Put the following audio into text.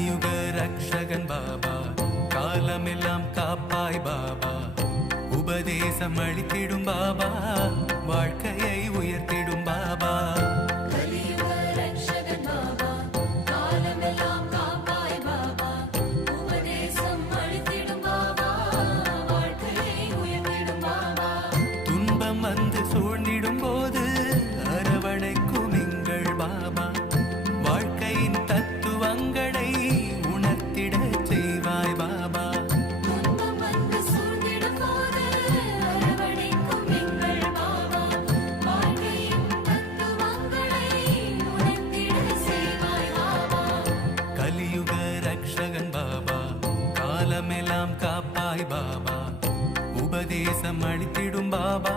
கலியுக ரக்ஷகன் பாபா, காலமெல்லாம் காப்பாய் பாபா, உபதேசம் அளித்திடும் பாபா, வாழ்க்கையை உயர்த்திடும் பாபா. துன்பம் வந்து சூழ்ந்திடும் போது அரவணைக்கும் எங்கள் பாபா, வாழ்க்கையின் தத்துவங்களை உணர்த்திட செய்வாய் பாபா. கலியுக ரக்ஷகன் பாபா, காலமெல்லாம் காப்பாய் பாபா, உபதேசம் அளித்திடும் பாபா,